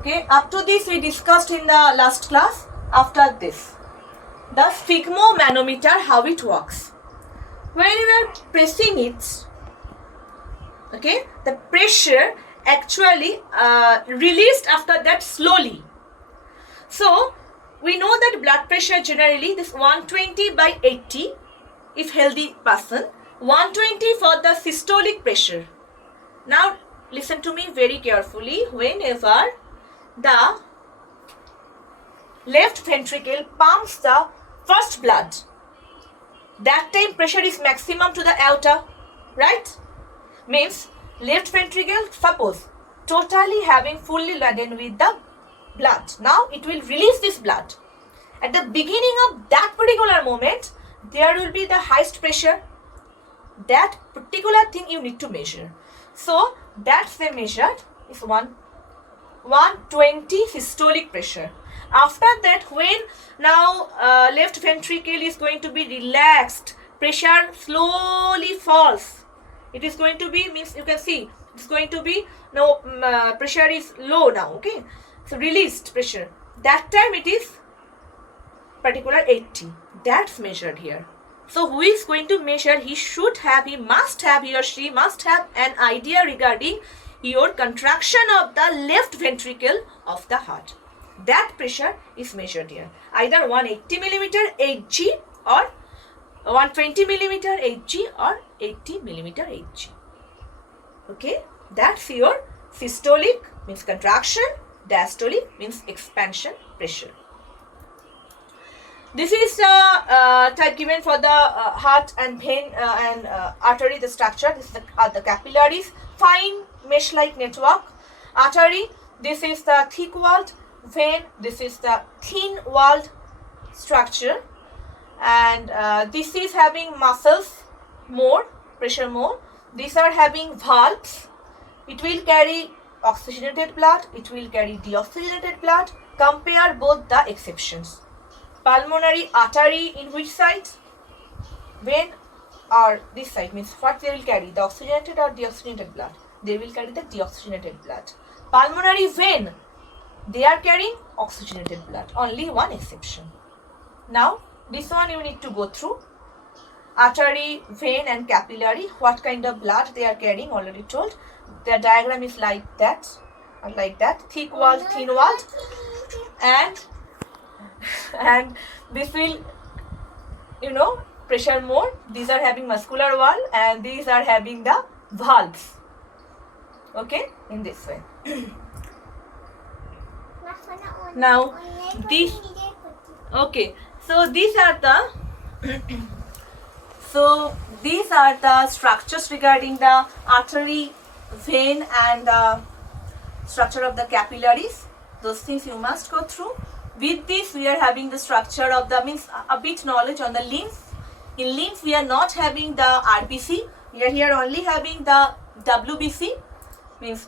Okay, up to this we discussed in the last class. After this, the sphygmomanometer, how it works. When you are pressing it, okay, the pressure actually released after that slowly. So we know that blood pressure generally this 120/80 if healthy person, 120 for the systolic pressure. Now listen to me very carefully. Whenever the left ventricle pumps the first blood, that time pressure is maximum to the aorta, right? Means left ventricle, suppose totally having fully laden with the blood. Now it will release this blood. At the beginning of that particular moment, there will be the highest pressure. That particular thing you need to measure. So that's the measured is 120 systolic pressure. After that, when now left ventricle is going to be relaxed, pressure slowly falls. It is going to be, means you can see it's going to be now pressure is low now. Okay, so released pressure. That time it is particular 80. That's measured here. So who is going to measure? He should have, he must have, he or she must have an idea regarding your contraction of the left ventricle of the heart. That pressure is measured here. Either 180 millimeter Hg or 120 millimeter Hg or 80 millimeter Hg. Okay, that's your systolic means contraction, diastolic means expansion pressure. This is the type given for the heart and vein and artery, the structure. This is the capillaries, fine mesh-like network. Artery, this is the thick-walled. Vein, this is the thin-walled structure. And this is having muscles more, pressure more. These are having valves. It will carry oxygenated blood. It will carry deoxygenated blood. Compare both the exceptions. Pulmonary artery in which side? Vein or this side, means what they will carry, the oxygenated or deoxygenated blood? They will carry the deoxygenated blood. Pulmonary vein, they are carrying oxygenated blood. Only one exception. Now this one you need to go through. Artery, vein and capillary, what kind of blood they are carrying, already told. The diagram is like that, or like that, thick walled, thin walled, and this will, you know, pressure more. These are having muscular wall and these are having the valves. Okay, in this way. Now these, okay, so these are the so these are the structures regarding the artery, vein and the structure of the capillaries. Those things you must go through. With this we are having the structure of the, means a bit knowledge on the lymph. In lymph we are not having the RBC. We are here only having the WBC, means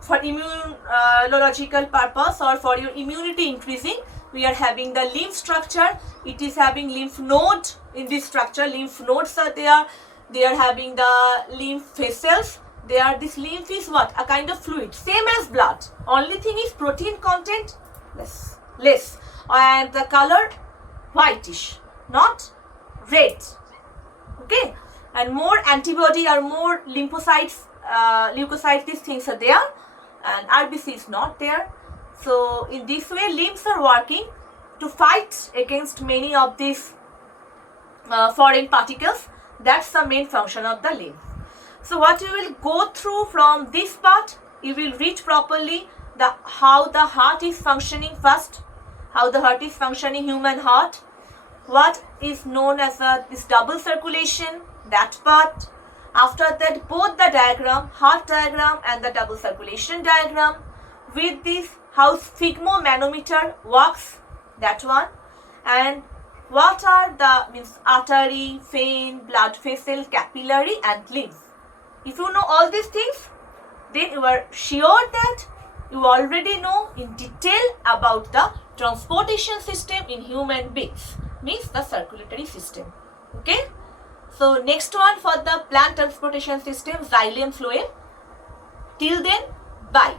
for immunological purpose or for your immunity increasing. We are having the lymph structure. It is having lymph node in this structure. Lymph nodes are there. They are having the lymph vessels. This lymph is what? A kind of fluid, same as blood. Only thing is protein content less, and the color whitish, not red. Okay, and more antibody or more lymphocytes, leukocytes, these things are there, and RBC is not there. So in this way lymphs are working to fight against many of these foreign particles. That's the main function of the lymph. So what you will go through from this part, you will read properly how the heart is functioning first, how the heart is functioning, human heart, what is known as this double circulation, that part. After that, both the diagram, heart diagram and the double circulation diagram. With this, how sphygmomanometer works, that one. And what are the, means artery, vein, blood vessel, capillary and lymph. If you know all these things, then you are sure that you already know in detail about the transportation system in human beings, means the circulatory system. Okay, so next one for the plant transportation system, xylem phloem. Till then, bye.